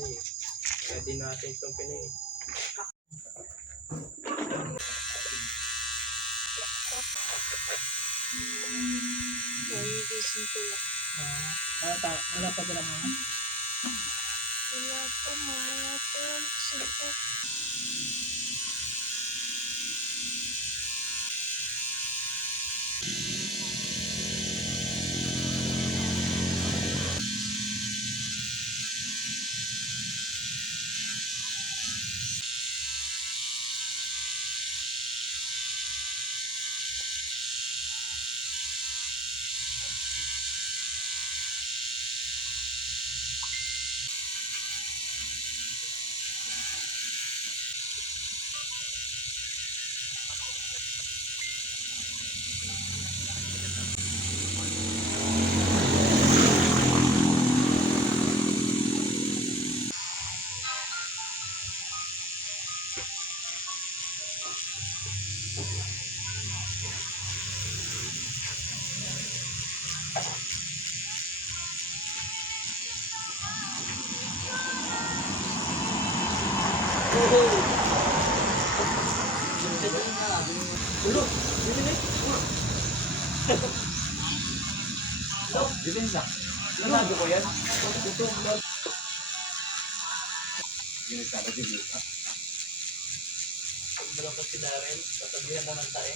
tayo eh. Kaya di natin itong pinay. Gising ko lang. Wala pa sila mga? Wala pa, mamaya pa. Gising ko. Bilin na. Nanabi ko yan. Bilin sa akin dito. Dalawa pa si Darren. Tatabihan mo ng tayo.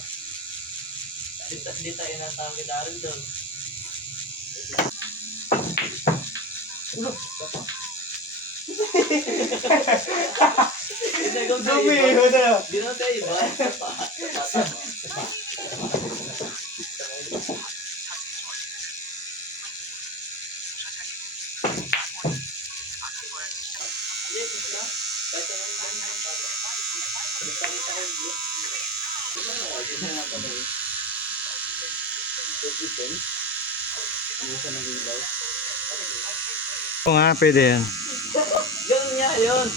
Di tayo natawag kay Darren doon. Ulo! Dumi! Di na tayo ba? Oo nga, pwede yan. Yun nga yun.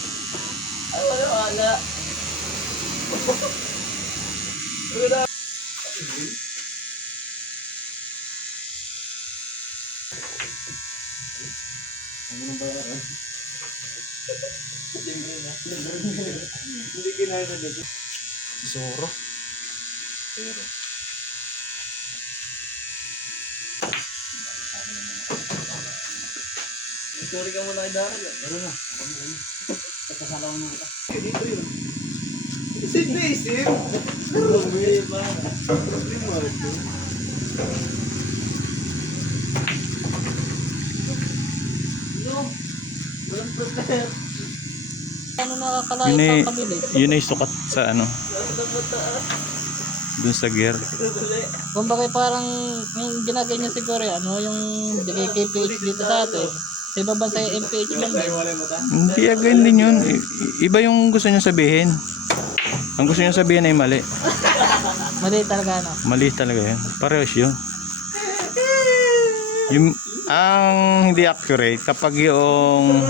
Ay, wala. Wala. Ang munong bayaran. Libre na. Hindi kinaya na dito. Zoro. Pero. Sorry ka muna kay Daryl. Ano na? Pagkasalaw mo kita. Dito yun. Isip na isip. Grabe ba? Problema ito. No. Walang prepare. Ano nakakalayo sa kabili? Yun ay sukat sa ano. Dun sa gear. Kumbaga parang yung ginagay niya siguro ano, yung KPH dito sa atin. Sa ibang bansa yung MPH lang din. Hindi again din yun. Iba yung gusto niya sabihin. Ang gusto niya sabihin ay mali. Mali talaga ano. Mali talaga yun. Parehas yun. Ang hindi accurate kapag yung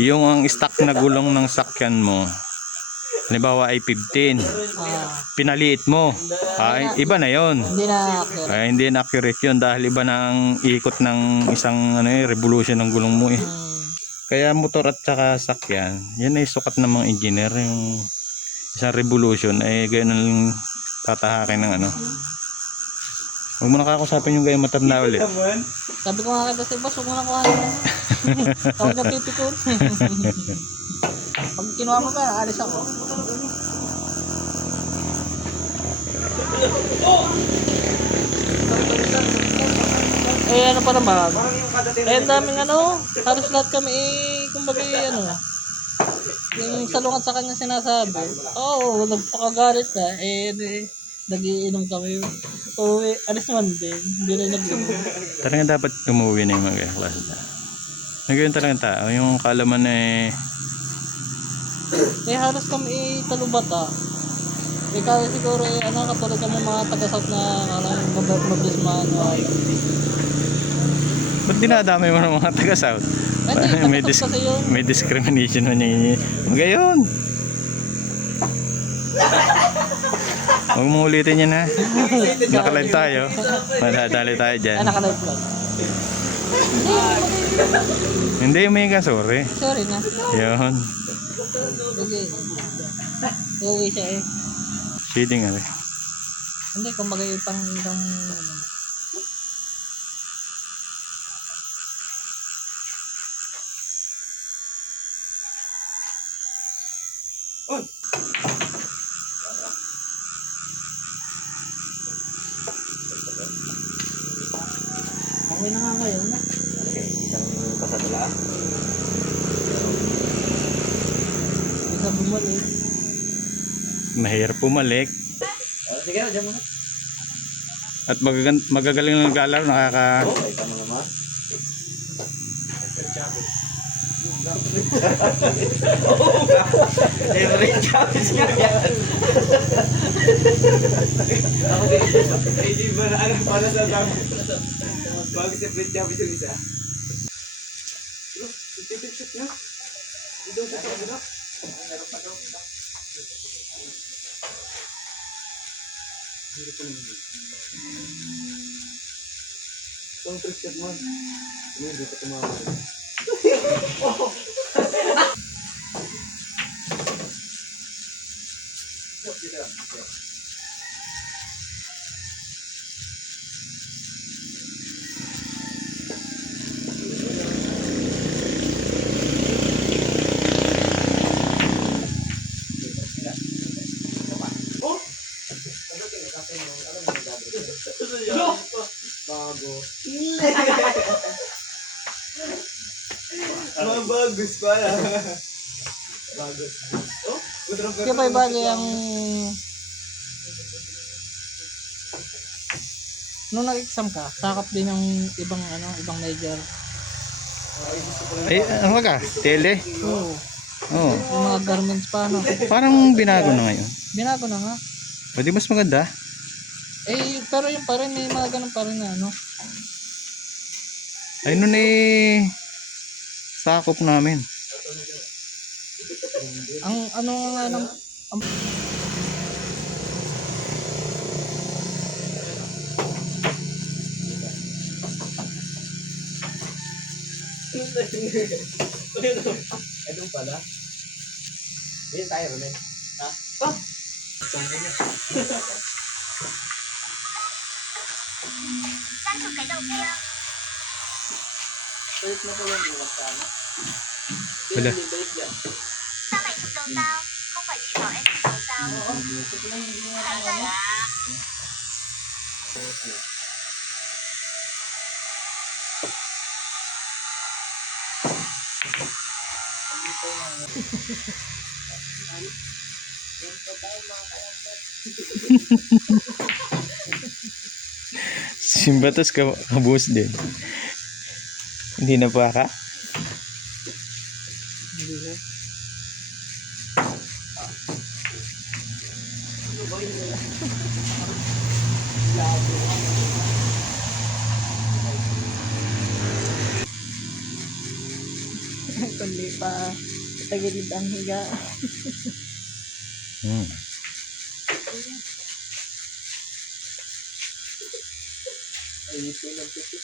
ang stock na gulong ng sakyan mo, halimbawa ay 15, pinaliit mo, iba na yon. Hindi na accurate. Hindi na accurate yun dahil iba na ang ikot ng isang revolution ng gulong mo eh. Kaya motor at saka sakyan, yan ay sukat ng mga engineer. Yung isang revolution ay gayon ang tatahakin ng ano. Huwag mo nakakusapin yung gaya matanda ulit. Sabi ko nga kasi boss, huwag mo na kuhanin mo. Huwag na pipikon. Pag kinuha mo pa, alis ako. Eh ano pa naman? Eh ang daming ano, halos lahat kami kumbaga ano. Yung salungat sa kanya sinasabi. Oo, nagpakagalit na. Nagiinom kami. Uwi, alis naman din. Hindi na nag-inom. Talagang dapat umuwi na yung mga klase na. Nagayon talagang tao. Yung kalaman eh halos kami talubata. Ikaw siguro ano, katulad kami mga taga-south na mabilis maano. ba't dinadamay mo ng mga taga-south? May discrimination mo niya. Magayon. Huwag mo ulitin yan ha. Nakalive tayo. Madadali tayo dyan. Nakalive lang. Hindi, may ka, sorry. Sorry na. Yun. Sige. Uwi siya eh. Shading nga rin. Hindi, kung bagay pang isang ano. Okay na nga ngayon. Isang kasatulaan. Isa bumalik. Mahirap pumalik. Sige na, dyan muna. At magagaling ng galaw, nakaka... Okay, tama naman. Every Chavez nga yan. Ako din. Eh, di ba na ano para sa dami? Bago si Fred Chavez yung isa. Titip-tip na. Dito sa kabila. Meron pa daw. Hindi pa naman. Itong trick shot mo. Hindi pa tumama. Bago. Mga bagus pala. Bagus. Oh, Kaya pa bali ang... Nung nag-exam ka, sakap din ng ibang ano, ibang major. Ay, ano ka? Tele? Oo. Oo. Yung mga garments pa ano. Parang binago na ngayon. Binago na nga. O di mas maganda. Eh, pero yung pa rin, may mga ganun pa rin na ano. Ay nun eh... sakop namin. Ang ano nga ng... Ang, Ito pala. Ayun tayo, Ronel. Ha? Oh! Balik na po yung iwas ka, ano? Wala. Balik yan. Simbatos kabus din. Hindi na pa ka? kundi pa tagilid ang higa. Hmm. Ay, ito yung nagpipit.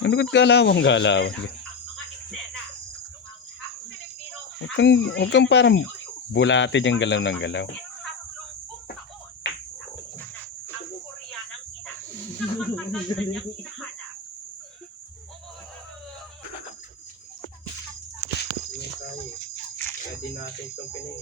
Ano ba't galawang? Huwag kang parang bulate dyan galaw ng galaw. Pwede natin itong pinay.